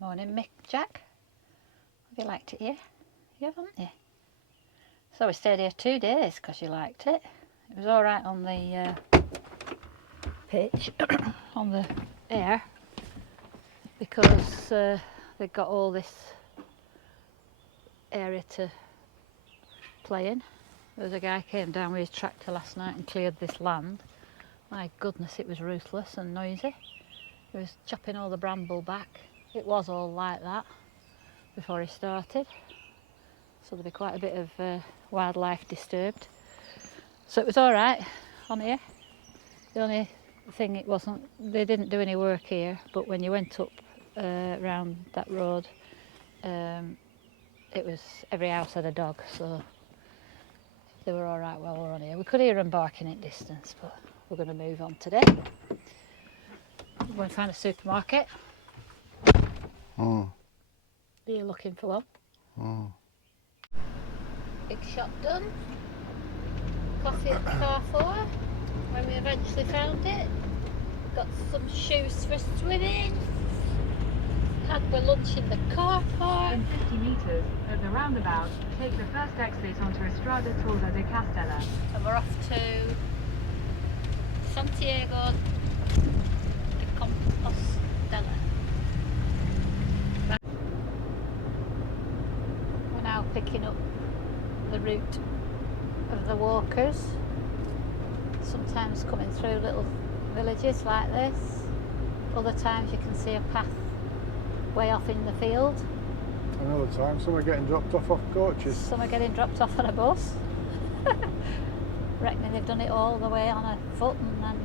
Morning, Mick Jack. Have you liked it here? You have, haven't you? So we stayed here 2 days because you liked it. It was alright on the pitch, on the air, because they've got all this area to play in. There was a guy came down with his tractor last night and cleared this land. My goodness, it was ruthless and noisy. He was chopping all the bramble back. It was all like that before he started, so there'd be quite a bit of wildlife disturbed. So it was all right on here. The only thing it wasn't, they didn't do any work here, but when you went up round that road, it was every house had a dog, so they were all right while we were on here. We could hear them barking at distance, but we're going to move on today. We're going to find a supermarket. Oh. Are you looking for one? Oh. Big shop done. Coffee at the Carrefour when we eventually found it. Got some shoes for swimming. Had my lunch in the car park. In 50 metres, at the roundabout, take the first exit onto Estrada Torre de Castella. And we're off to Santiago de Compostela. We're now picking up the route of the walkers. Sometimes coming through little villages like this. Other times you can see a path way off in the field. Another time, some are getting dropped off coaches. Some are getting dropped off on a bus. Reckoning they've done it all the way on a foot, and then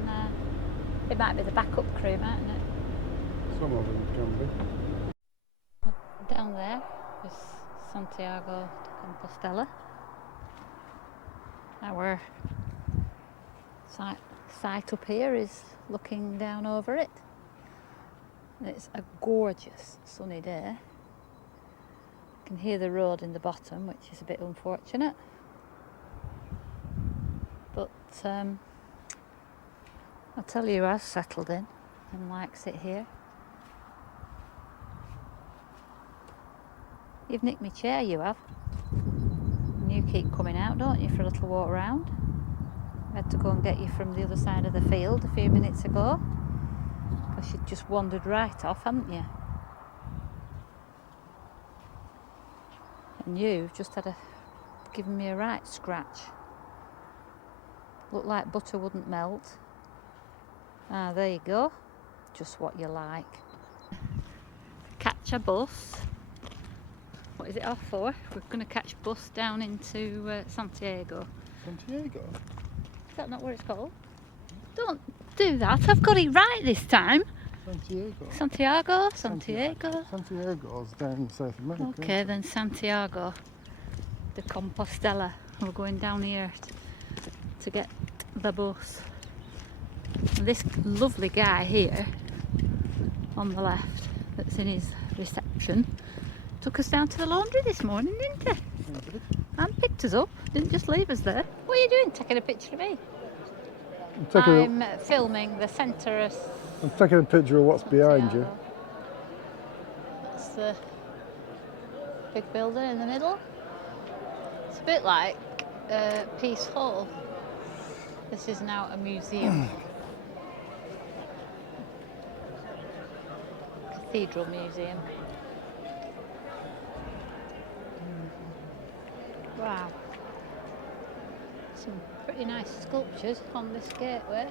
it might be the backup crew, mightn't it? Some of them can be. Down there is Santiago de Compostela. Our site up here is looking down over it. And it's a gorgeous sunny day. You can hear the road in the bottom, which is a bit unfortunate. But I'll tell you who has settled in and likes it here. You've nicked my chair, you have. And you keep coming out, don't you, for a little walk round? I had to go and get you from the other side of the field a few minutes ago, because you'd just wandered right off, hadn't you? And you've just given me a right scratch. Looked like butter wouldn't melt. Ah, there you go. Just what you like. Catch a bus. What is it off for? We're going to catch a bus down into Santiago. Santiago? Is that not what it's called? Don't do that. I've got it right this time. Santiago. Santiago? Santiago? Santiago's down in South America. Okay, then Santiago de Compostela. We're going down here to get the bus. And this lovely guy here on the left that's in his reception took us down to the laundry this morning, didn't he? And picked us up, didn't just leave us there. What are you doing, taking a picture of me? I'm filming the centre of... I'm taking a picture of what's behind you. That's the big building in the middle. It's a bit like Peace Hall. This is now a museum. Cathedral museum. Wow. Some pretty nice sculptures on this gateway.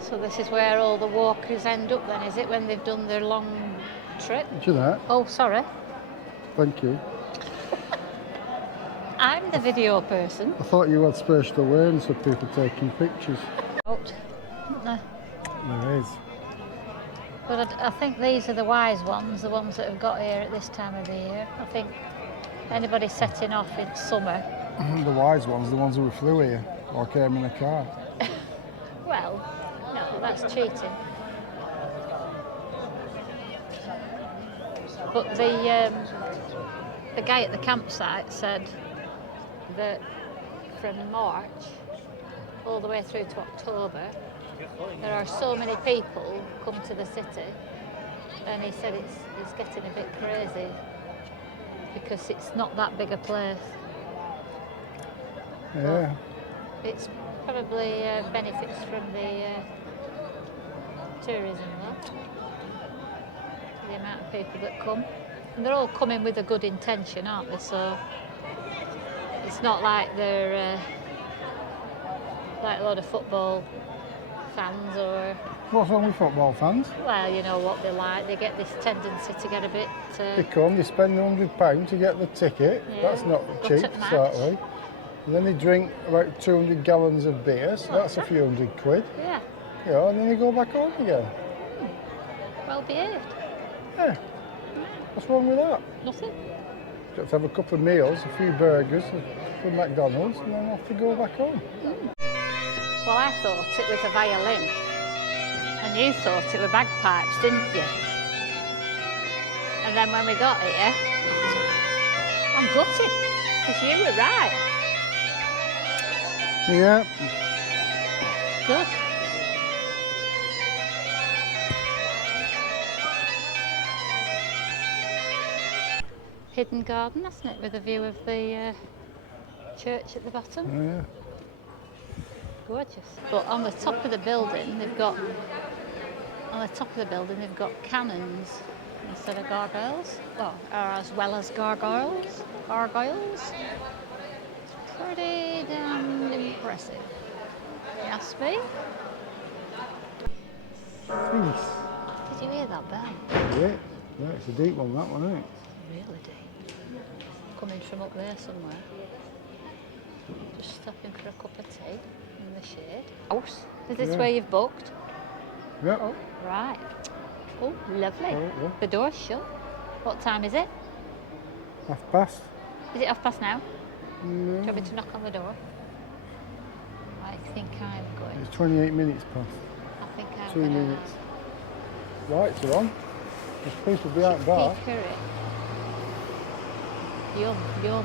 So this is where all the walkers end up then, is it, when they've done their long trip? Do that? Oh, sorry. Thank you. I'm the video person. I thought you had spatial awareness of people taking pictures. No. There is. But I think these are the wise ones, the ones that have got here at this time of the year. I think anybody setting off in summer. The wise ones, the ones who flew here or came in a car. Well, no, that's cheating. But the guy at the campsite said that from March all the way through to October, there are so many people come to the city, and he said it's getting a bit crazy because it's not that big a place. Yeah. It's probably benefits from the tourism though, the amount of people that come. And they're all coming with a good intention, aren't they? So it's not like they're like a lot of football fans or... What's wrong with football fans? Well, you know what they like. They get this tendency to get a bit... They come, they spend £100 to get the ticket. Yeah. That's not Go cheap to the match. certainly. And then they drink about 200 gallons of beer, so that's a few £100. Yeah, Yeah, and then they go back home again. well behaved. Yeah. What's wrong with that? Nothing. Got to have a couple of meals, a few burgers from McDonald's, and then off to go back home. Well, I thought it was a violin. And you thought it were bagpipes, didn't you? And then when we got here, I'm gutted, because you were right. Yeah. Good. Hidden garden, hasn't it, with a view of the church at the bottom. Yeah. Gorgeous. But on the top of the building, they've got cannons instead of gargoyles. Well, or as well as gargoyles. Gargoyles. It's pretty damn impressive. You ask me? Peace. Did you hear that bell? Yeah. Yeah, it's a deep one, that one, isn't it? Really deep. Coming from up there somewhere. Just stopping for a cup of tea in the shade. House. Is this where you've booked? Yeah. Oh, right. Oh, lovely. Oh, yeah. The door's shut. What time is it? 1:30. Is it 1:30 now? No. Do you want me to knock on the door? I think I'm going. It's 28 minutes past. I think I'm 2 going to... minutes. Lights are on. There's people behind bar. Peek curry. Yum, yum.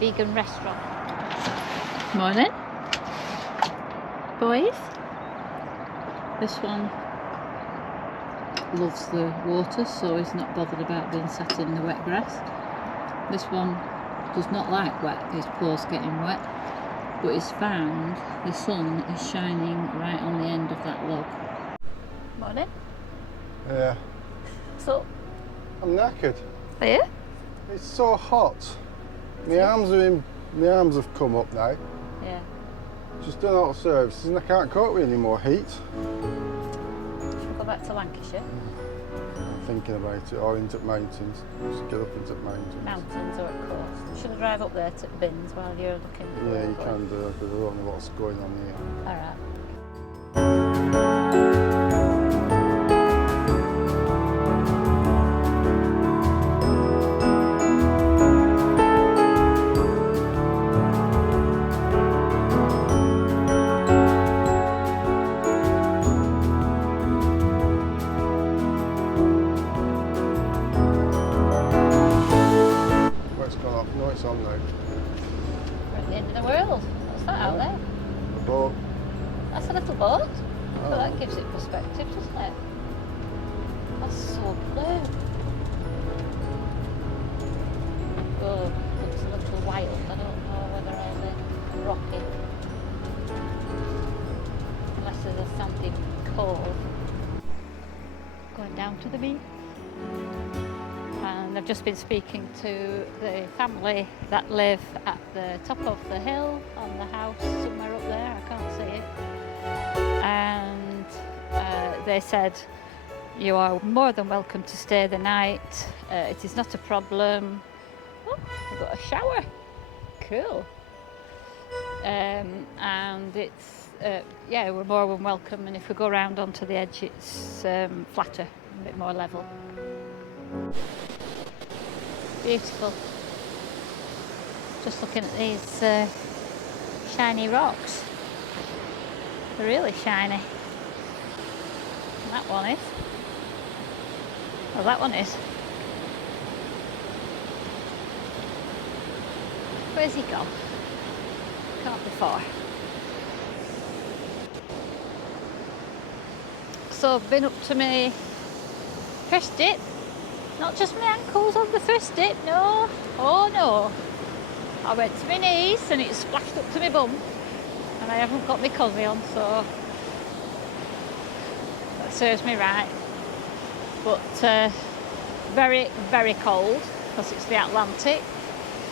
Vegan restaurant. Morning. Boys. This one loves the water, so he's not bothered about being sat in the wet grass. This one does not like wet, his paws getting wet, but he's found the sun is shining right on the end of that log. Morning. Yeah. So, I'm knackered. are you? It's so hot. My arms have come up now. Yeah. Just done all the services and I can't cope with any more heat. Should we go back to Lancashire? Thinking about it, or into the mountains. Just get up into the mountains. Mountains or at coast. Should I drive up there to the bins while you're looking? Yeah, you can do, because I don't know what's going on here. All right. What's gone off? No, it's on now. We're at the end of the world. What's that out there? The boat. That's a little boat. Oh. Well, that gives it perspective, doesn't it? That's so blue. Oh, looks a little wild. I don't know whether all the rocky, unless there's a sandy cove. Going down to the beach. And I've just been speaking to the family that live at the top of the hill on the house somewhere up there. I can't see it. And they said, you are more than welcome to stay the night. It is not a problem. Oh, I've got a shower. Cool. And it's, yeah, we're more than welcome. And if we go around onto the edge, it's flatter, a bit more level. Beautiful. Just looking at these shiny rocks. They're really shiny. And that one is. Well, that one is. Where's he gone? Can't be far. So I've been up to my first dip. Not just my ankles on the first dip, no. Oh no. I went to my knees and it splashed up to my bum. And I haven't got my covey on, so that serves me right. But very, very cold because it's the Atlantic.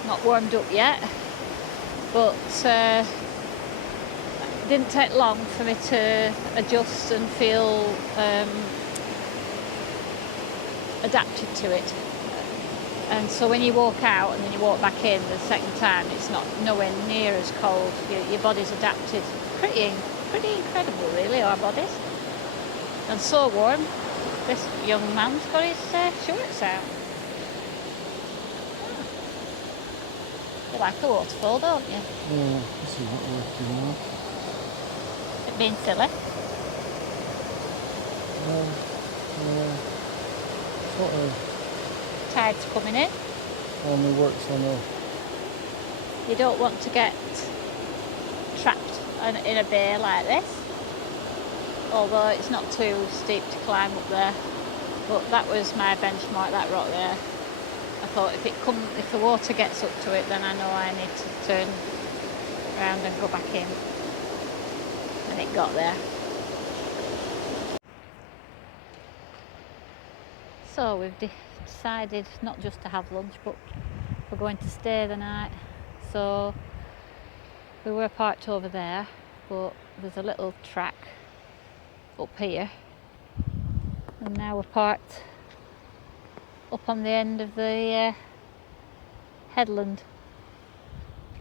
Not warmed up yet. But it didn't take long for me to adjust and feel adapted to it. And so when you walk out and then you walk back in the second time, it's nowhere near as cold. Your body's adapted. Pretty incredible, really, our bodies. And so warm. This young man's got his shorts out. You like a waterfall, don't you? Yeah, this is not working now. It being silly. Sort of Tide's coming in. only works on a... You don't want to get trapped in a bay like this, although it's not too steep to climb up there. But that was my benchmark, that rock there. I thought if the water gets up to it, then I know I need to turn around and go back in. And it got there. So we've decided not just to have lunch, but we're going to stay the night. So we were parked over there, but there's a little track up here, and now we're parked up on the end of the headland.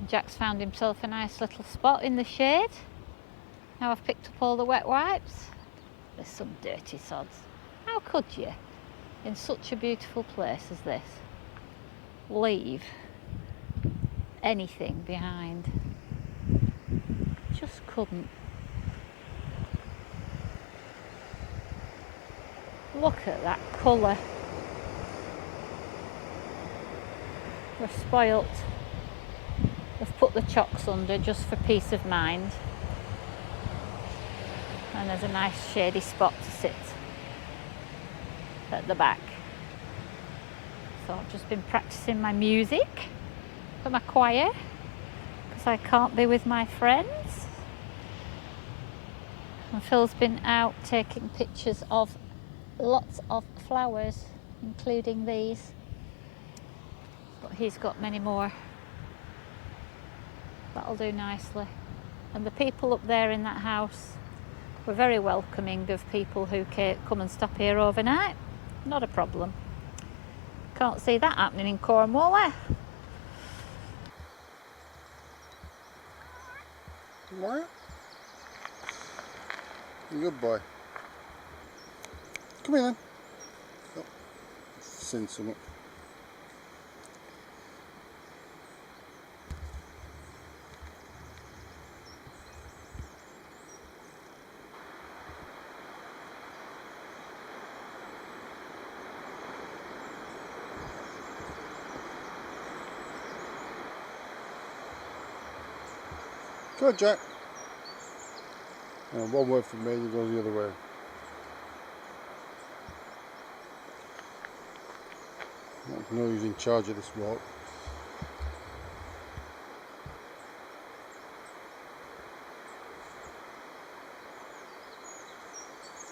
Jack's found himself a nice little spot in the shade. Now I've picked up all the wet wipes. There's some dirty sods. How could you, in such a beautiful place as this, leave anything behind? Just couldn't. Look at that colour. We're spoilt. We've put the chocks under just for peace of mind. And there's a nice shady spot to sit at the back. So I've just been practicing my music for my choir because I can't be with my friends. And Phil's been out taking pictures of lots of flowers, including these. But he's got many more. That'll do nicely. And the people up there in that house were very welcoming of people who come and stop here overnight. Not a problem. Can't see that happening in Cornwall, eh? What? Good boy. Come here then. Oh, seen something. Good, Jack. Now, one word from me, you go the other way. I know who's in charge of this walk.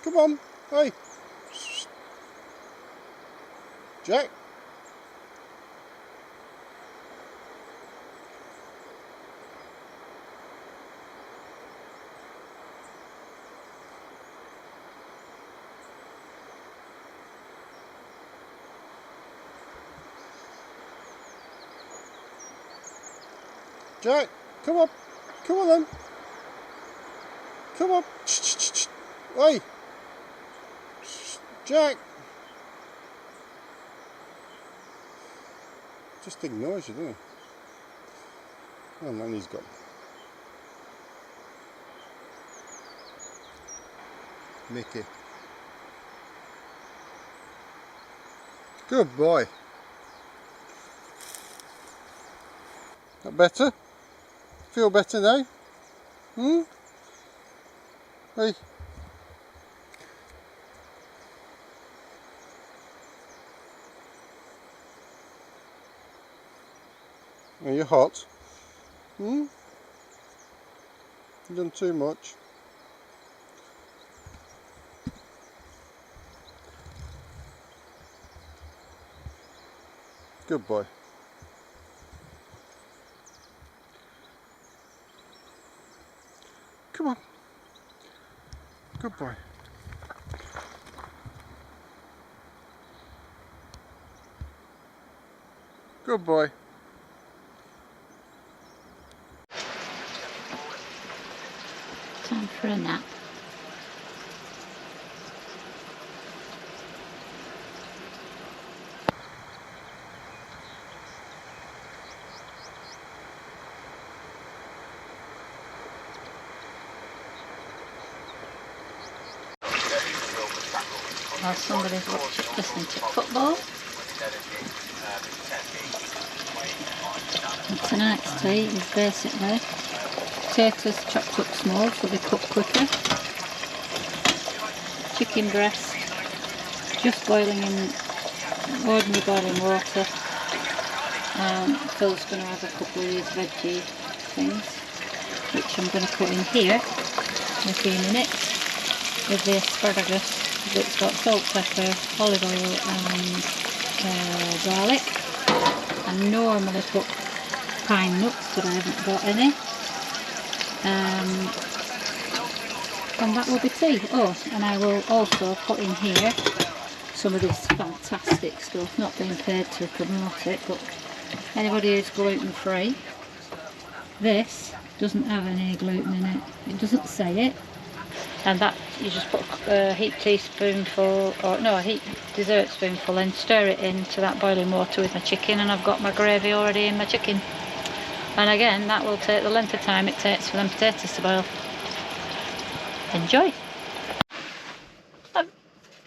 Come on, hey. Jack. Jack, come on then. Come on. Hey. Jack. Just ignores you, doesn't he? Oh, and then he's gone. Mickey. Good boy. That better? Feel better now? Hmm? Hey. Are you hot? Hmm? You done too much? Good boy. Come on. Good boy. Good boy. Time for a nap. While somebody's listening to football. And tonight's tea is basically potatoes chopped up small so they cook quicker, chicken breast just boiling in ordinary boiling water. Phil's going to have a couple of these veggie things which I'm going to put in here in a few minutes with the asparagus that's got salt, pepper, olive oil and garlic. I normally put pine nuts but I haven't got any. And that will be tea. Oh, and I will also put in here some of this fantastic stuff, not being paid to promote it, but anybody who's gluten free, this doesn't have any gluten in it. It doesn't say it. And that you just put a heaped teaspoonful, or no, a heaped dessert spoonful, and stir it into that boiling water with my chicken, and I've got my gravy already in my chicken. And again, that will take the length of time it takes for them potatoes to boil. Enjoy! Have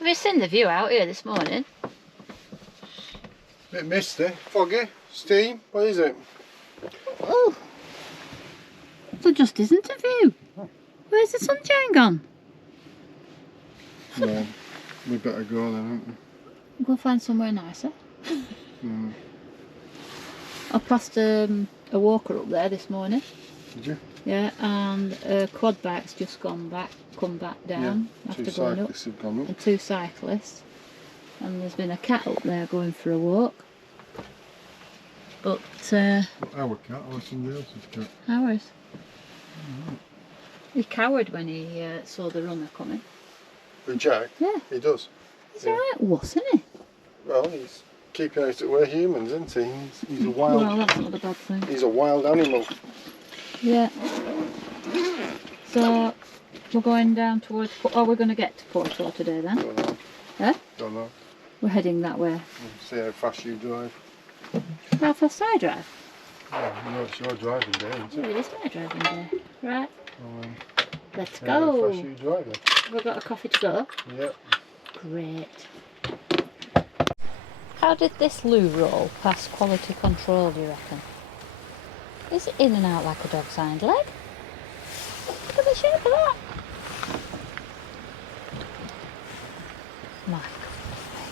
you seen the view out here this morning? Bit misty, foggy, steam, what is it? Oh! There just isn't a view. Where's the sunshine gone? No, we better go then, haven't we? Go find somewhere nicer. Mm. I passed a walker up there this morning. Did you? Yeah, and a quad bike's just come back down after Two going up. cyclists have gone up. And 2 cyclists. And there's been a cat up there going for a walk. But Our cat or somebody else's cat? ours. He cowered when he saw the runner coming. With Jack? Yeah. He does. He's alright, wasn't he? Well, he's keeping out that we're humans, isn't he? He's a wild. Well, that's not a bad thing. He's a wild animal. Yeah. So we're going down towards. Oh, we're going to get to Porto today then. Don't know. Eh? Don't know. We're heading that way. We'll see how fast you drive. How fast I drive? Oh, no, it's your driving day, isn't Yeah, it? it is my driving day. Right. Well, Let's see how go. fast you drive then. We've got a coffee to go. Yep. Great. How did this loo roll past quality control, do you reckon? Is it in and out like a dog's hind leg? Look at the shape of that. My goodness me.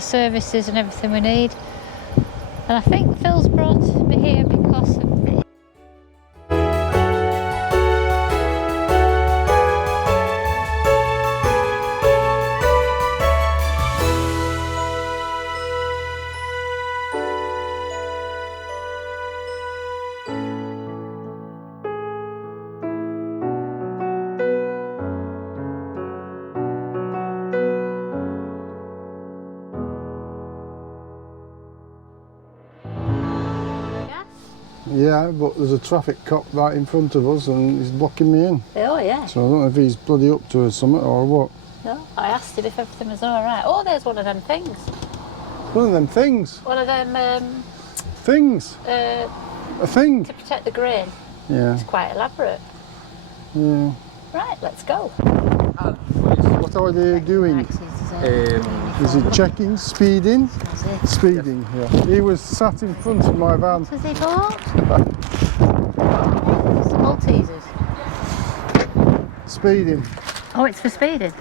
the services and everything we need. And I think Phil's brought me here because of me. Yeah, but there's a traffic cop right in front of us and he's blocking me in. Oh yeah. So I don't know if he's bloody up to something or what. No, I asked him if everything was alright. Oh, there's one of them things. One of them things. One of them Things. A thing. to protect the grain. Yeah. It's quite elaborate. Yeah. Right, let's go. What are they doing? Is he checking? Speeding? Speeding, yeah. He was sat in front of my van. What has he bought? Maltesers. Speeding. Oh, it's for speeding.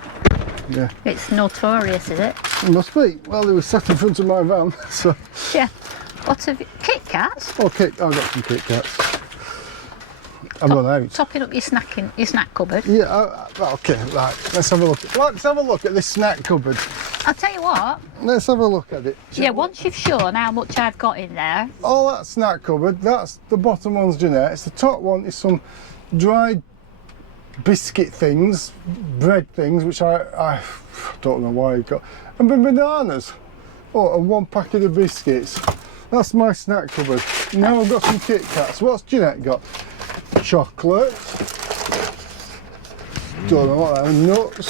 Yeah. It's notorious, is it? It must be. Well, he was sat in front of my van, so. Yeah. What have you? Kit Kats? Oh, I've got some Kit Kats. I've run out. Topping up your snack cupboard. Yeah, okay, right. Let's have a look. Let's have a look at this snack cupboard. I'll tell you what. Let's have a look at it. Yeah, once you've shown how much I've got in there. All that snack cupboard, that's the bottom one's Jeanette's. The top one is some dried biscuit things, bread things, which I don't know why I've got. And then bananas. Oh, and one packet of biscuits. That's my snack cupboard. Now I've got some Kit Kats. What's Jeanette got? Chocolate. Don't know what that is. Nuts.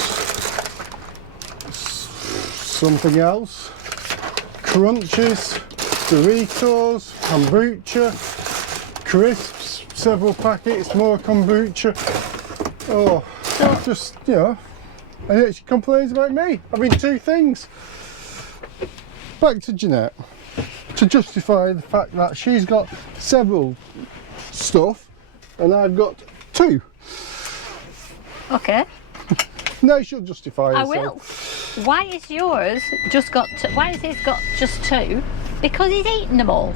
Something else. Crunches. Doritos. Kombucha. Crisps. Several packets. More kombucha. Oh, just, you know. And yet she complains about me having two things. Back to Jeanette. To justify the fact that she's got several stuff and I've got two. Okay. No, she'll justify herself. I will. Why is yours just got? Why has his got just two? Because he's eaten them all.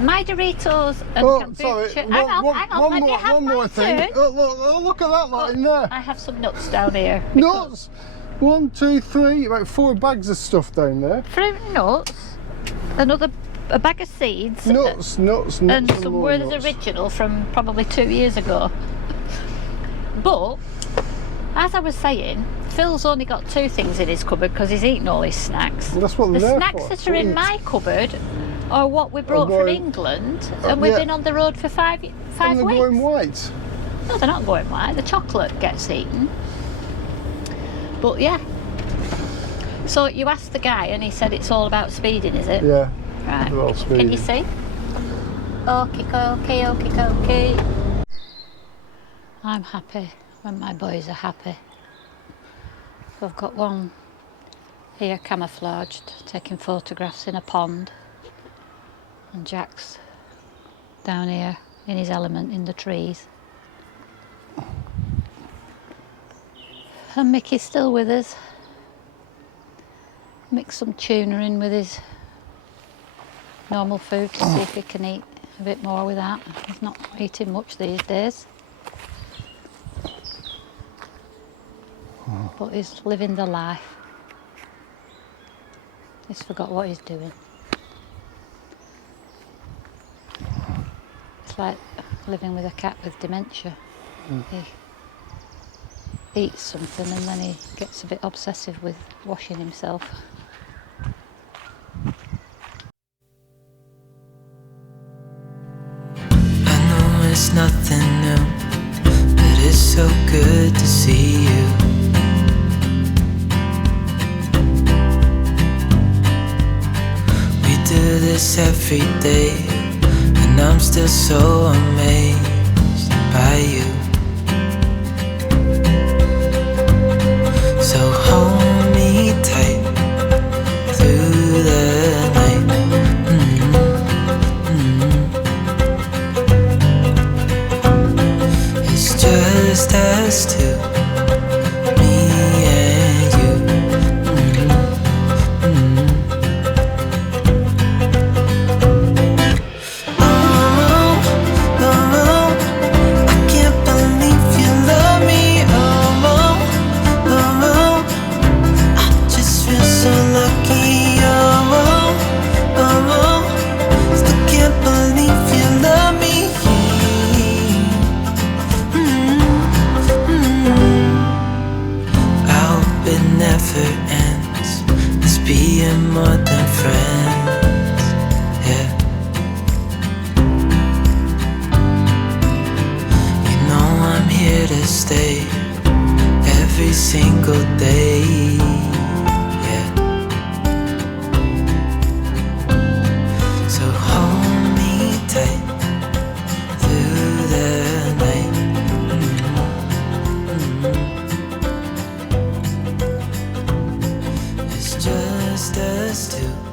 My Doritos and kombucha. Sorry. Hang on, let me have one my more thing. turn. Look at that lot in there. I have some nuts down here. Nuts. 1, 2, 3, about 4 bags of stuff down there. Fruit and nuts. A bag of seeds. Nuts. And some more Werther's nuts. Original from probably 2 years ago. But, as I was saying, Phil's only got 2 things in his cupboard because he's eaten all his snacks. Well, that's what The they're snacks for. that are in my cupboard are what we brought from England, and we've yeah. been on the road for 5 weeks. And they're going white. No, they're not going white. The chocolate gets eaten. But yeah. So you asked the guy and he said it's all about speeding, is it? Yeah. Right. They're all Can speeding. you see? Okay. I'm happy when my boys are happy. So I've got one here camouflaged, taking photographs in a pond. And Jack's down here in his element in the trees. And Mickey's still with us. Mix some tuna in with his normal food to see if he can eat a bit more with that. He's not eating much these days. But he's living the life. He's forgot what he's doing. It's like living with a cat with dementia. He eats something and then he gets a bit obsessive with washing himself. I know it's nothing new, but it's so good to see you. We do this every day, and I'm still so amazed by you. So hold me tight through the night. It's just us two, me and you. stay every single day. Yeah. So hold me tight through the night. It's just us two.